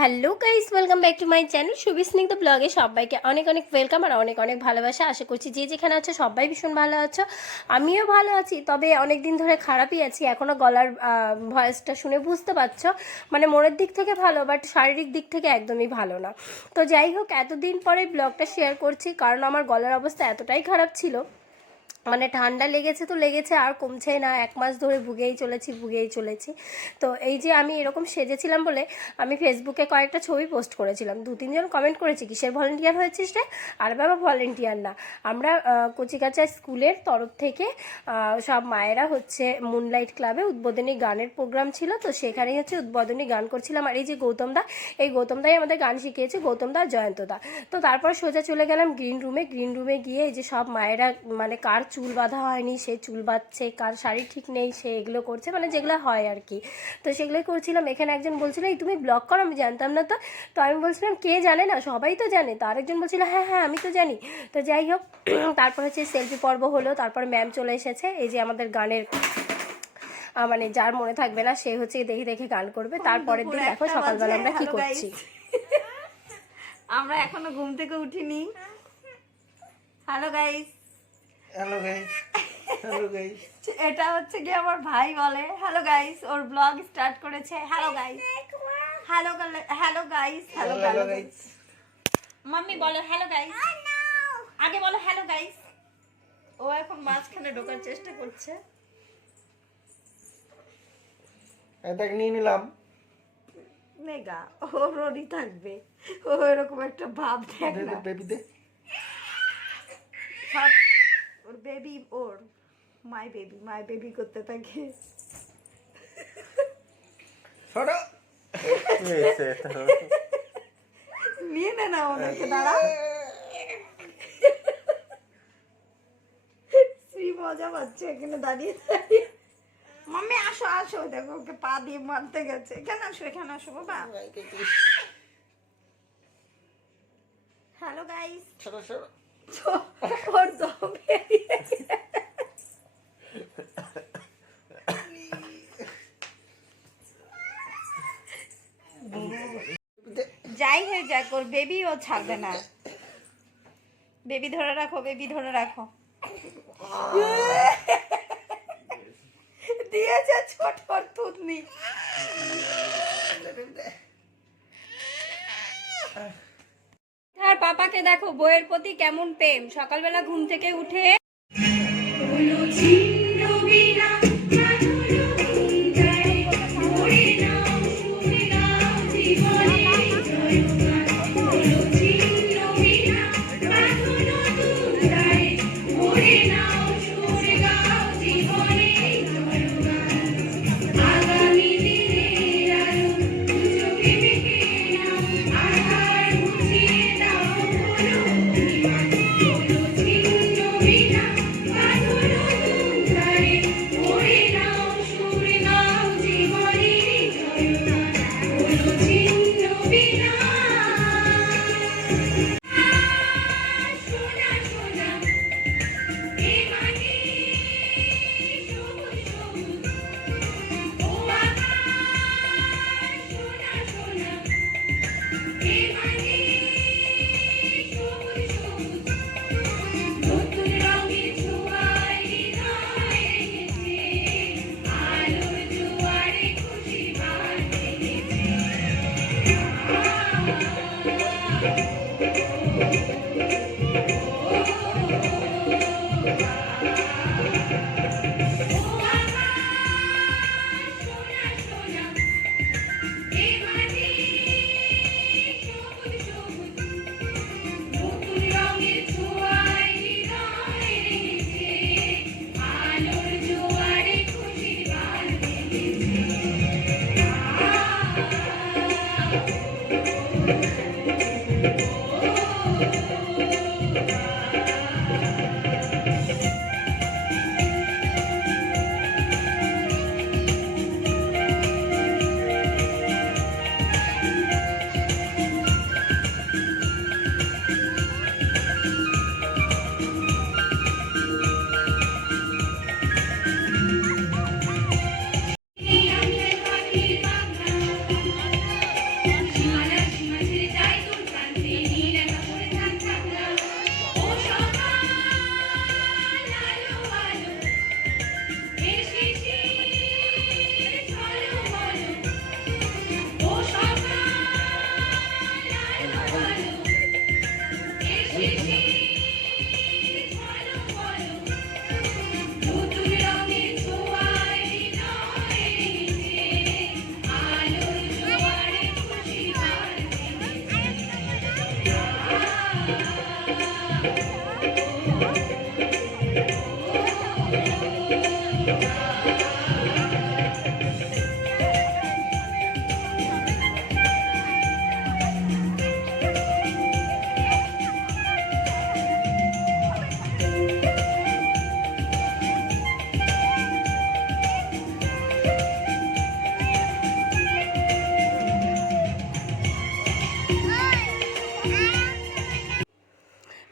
Hello guys welcome back to my channel Subisnigdha ব্লগে সবাইকে অনেক অনেক ওয়েলকাম আর অনেক অনেক ভালোবাসা। আশা করছি যে যেখানে আছো সবাই ভীষণ ভালো আছো। আমিও ভালো আছি, তবে অনেক দিন ধরে খারাপই আছি এখনও গলার ভয়েসটা শুনে বুঝতে পারছ। মানে মনের দিক থেকে ভালো বাট শারীরিক দিক থেকে একদমই ভালো না। তো যাই হোক, এতদিন পরে ব্লগটা শেয়ার করছি, কারণ আমার গলার অবস্থা এতটাই খারাপ ছিল। মানে ঠান্ডা লেগেছে তো লেগেছে, আর কমছে না। এক মাস ধরে ভুগেই চলেছি ভুগেই চলেছি। তো এই যে আমি এরকম সেজেছিলাম বলে আমি ফেসবুকে কয়েকটা ছবি পোস্ট করেছিলাম। দু, তিনজন কমেন্ট করেছি, কিসের ভলেন্টিয়ার হয়েছিস রে? আর বাবা ভলেন্টিয়ার না। আমরা কচিকাচা স্কুলের তরফ থেকে সব মায়েরা হচ্ছে মুনলাইট ক্লাবে উদ্বোধনী গানের প্রোগ্রাম ছিল। তো সেখানেই হচ্ছে উদ্বোধনী গান করছিলাম। আর এই যে গৌতম দা, এই গৌতম দাই আমাদের গান শিখিয়েছে, গৌতম দা জয়ন্ত দা। তো তারপর সোজা চলে গেলাম গ্রিন রুমে গ্রিন রুমে গিয়ে এই যে সব মায়েরা মানে কার চুল বাঁধা হয়নি সে চুল বাঁধছে কার শাড়ি ঠিক নেই সে এগুলো করছে মানে যেগুলো হয় আর কি। তো সেগুলোই করছিলাম এখানে একজন বলছিল এই তুমি ব্লগ করো আমি জানতাম না তো। তো আমি বলছিলাম কে জানে না সবাই তো জানে। তো আরেকজন বলছিল হ্যাঁ হ্যাঁ আমি তো জানি। তো যাই হোক তারপর হচ্ছে সেলফি পর্ব হলো তারপর ম্যাম চলে এসেছে এই যে আমাদের গানের মানে যার মনে থাকবে না সে হচ্ছে দেখে দেখে গান করবে। তারপরের দিন দেখো সকালবেলা আমরা কি করছি। আমরা এখনও ঘুম থেকে উঠিনি। Hello guys hello guys hello guys এটা হচ্ছে কি আমার ভাই বলে হ্যালো গাইস ওর ব্লগ স্টার্ট করেছে। Hello guys hello hello guys hello hello guys guys mummy বলো হ্যালো গাইস আগে বলো হ্যালো গাইস ও এখন মাঝখানে ঢোকার চেষ্টা করছে। এটাকে নিয়ে নিলাম। মেগা ওর ওরই থাকবে। ও এরকম একটা ভাব দেখ না। বেবি দে। সব ওর বেবি ওর মাই বেবি মাই বেবি করতে থাকে। নিয়ে নে না ওদেরকে দাঁড়া। শ্রী মজা পাচ্ছে এখানে দাঁড়িয়ে দাঁড়িয়ে। মাম্মি আসো আসো। দেখো ওকে পা দিয়ে মারতে গেছে। এখানে আসো এখানে আসো বাবা। হ্যালো গাইস যাই হয়ে যাক, ওর বেবি ও ছাড়বে না। বেবি ধরে রাখো বেবি ধরে রাখো। দিয়েছে ছোট তুতনি আর পাপাকে দেখো বইয়ের প্রতি কেমন প্রেম। সকালবেলা ঘুম থেকে উঠে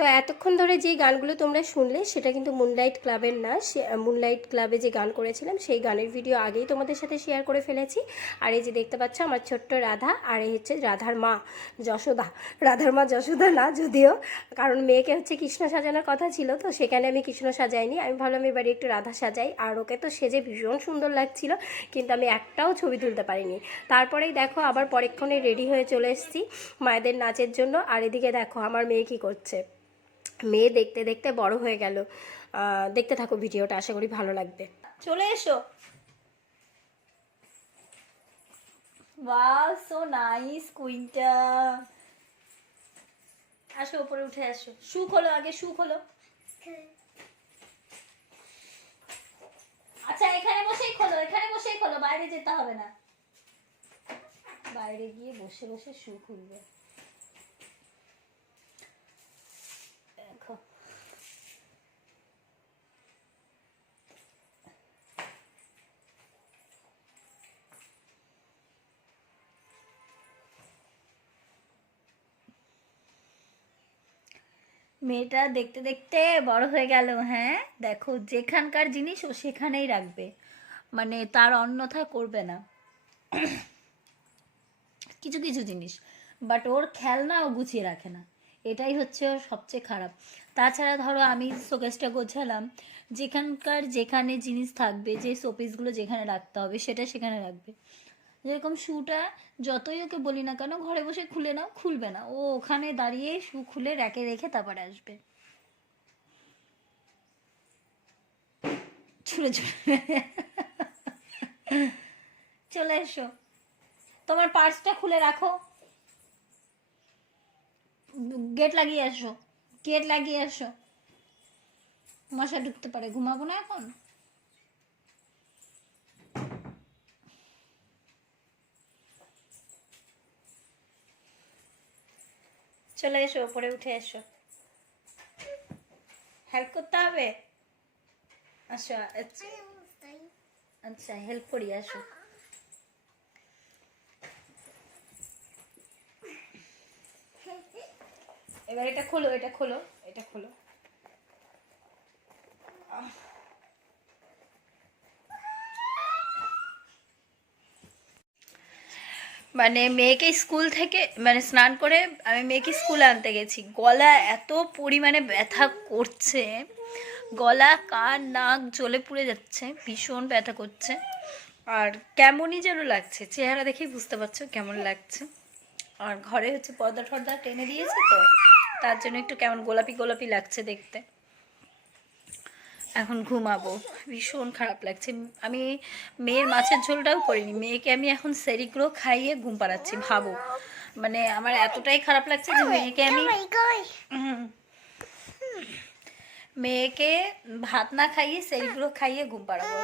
তো এতক্ষণ ধরে যে গানগুলো তোমরা শুনলে, সেটা কিন্তু মুনলাইট ক্লাবের না মুনলাইট ক্লাবে যে গান করেছিলাম, সেই গানের ভিডিও আগেই তোমাদের সাথে শেয়ার করে ফেলেছি। আর এই যে দেখতে পাচ্ছ আমার ছোট্ট রাধা, আর এই হচ্ছে রাধার মা, যশোদা। রাধার মা, যশোদা না, যদিও। কারণ মেয়েকে হচ্ছে কৃষ্ণ সাজানোর কথা ছিল, তো সেখানে আমি কৃষ্ণ সাজাইনি। আমি ভাবলাম এবারে একটু রাধা সাজাই, আর ওকে তো সেজে ভীষণ সুন্দর লাগছিল, কিন্তু আমি একটাও ছবি তুলতে পারিনি। তারপরেই দেখো, আবার পরেক্ষণে রেডি হয়ে চলে এসেছি মায়েদের নাচের জন্য। আর এদিকে দেখো, আমার মেয়ে কী করছে। মেয়ে দেখতে দেখতে বড় হয়ে গেল। দেখতে থাকো ভিডিওটা, আশা করি ভালো লাগবে। চলে এসো। ওয়াও সো নাইস কুইনটা আসো, উপরে উঠে আসো। শু খোলো আগে শু খোলো। আচ্ছা এখানে বসেই খোলো, এখানে বসেই খোলো, বাইরে যেতে হবে না। বাইরে গিয়ে বসে বসে শু খুলবে দেখো মেয়েটা দেখতে দেখতে বড় হয়ে গেল হ্যাঁ? দেখো, যেখানকার জিনিস ও সেখানেই রাখবে। মানে তার অন্যথায় করবে না। কিছু কিছু জিনিস বাট ওর খেলনা ও গুছিয়ে রাখে না। এটাই হচ্ছে ওর সবচেয়ে খারাপ। তাছাড়া ধরো, আমি শোকেসটা গোছালাম, যেখানকার যেখানে জিনিস থাকবে, যে শোপিসগুলো যেখানে রাখতে হবে, সেটা সেখানে রাখবে। যেরকম শুটা যতই ওকে বলি না কেন, ঘরে বসে খুলে নাও, খুলবে না। ও ওখানে দাঁড়িয়ে শু খুলে র্যাকে রেখে তারপরে আসবে। ছুড়ে চলে এসো। তোমার পার্সটা খুলে রাখো। গেট লাগিয়ে আসো গেট লাগিয়ে আসো মশা ঢুকতে পারে। ঘুমাবো না এখন? চলে এসো, উপরে উঠে এসো। হেল্প করতে হবে? আসো আচ্ছা। আচ্ছা হেল্প করি, আসো। এবার এটা খোলো এটা খোলো এটা খোলো। মানে মেয়েকে স্কুল থেকে মানে স্নান করে আমি মেয়েকে স্কুলে আনতে গেছি। গলা এত পরিমাণে ব্যথা করছে। গলা, কান, নাক জ্বলে পুড়ে যাচ্ছে, ভীষণ ব্যথা করছে। আর কেমনই যেন লাগছে, চেহারা দেখেই বুঝতে পারছ কেমন লাগছে। আর ঘরে হচ্ছে পর্দা টর্দা টেনে দিয়েছে তো, তার জন্য একটু কেমন গোলাপি গোলাপি লাগছে দেখতে। এখন ঘুমাবো। ভীষণ খারাপ লাগছে। আমি মেয়ের মাছের ঝোলটাও করিনি। মেয়েকে আমি এখন সেরিগ্রো খাইয়ে ঘুম পাড়াচ্ছি ভাবো। মানে আমার এতটাই খারাপ লাগছে যে মেয়েকে আমি হুম। মেয়েকে ভাত না খাইয়ে সেরিগ্রো খাইয়ে ঘুম পাড়াবো।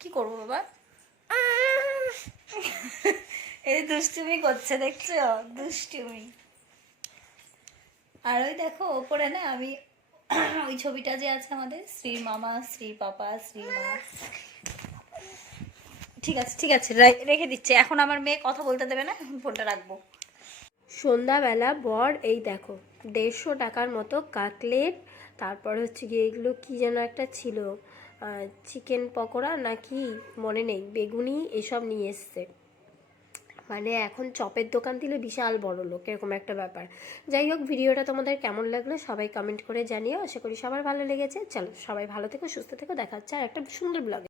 কি করব বাবা? এই দুষ্টুমি করছে দেখছ? দুষ্টুমি। আর ওই দেখো ওপরে না আমি ওই ছবিটা যে আছে আমাদের শ্রীর মামা, শ্রী পাপা, শ্রী মা। ঠিক আছে ঠিক আছে রেখে দিচ্ছে। এখন আমার মেয়ে কথা বলতে দেবে না, এখন ফোনটা রাখব। সন্ধ্যাবেলা বর, এই দেখো, দেড়শো টাকার মতো কাটলেট তারপর হচ্ছে গিয়ে এগুলো কী যেন একটা ছিল চিকেন পকোড়া নাকি, মনে নেই, বেগুনি, এসব নিয়ে এসছে। মানে এখন চপের দোকান দিলে বিশাল বড় লোক, এরকম একটা ব্যাপার। যাই হোক, ভিডিওটা তোমাদের কেমন লাগল সবাই কমেন্ট করে জানিও। আশা করি সবার ভালো লেগেছে। চলো সবাই ভালো থেকো, সুস্থ থেকো। দেখা হচ্ছে আর একটা সুন্দর ব্লগে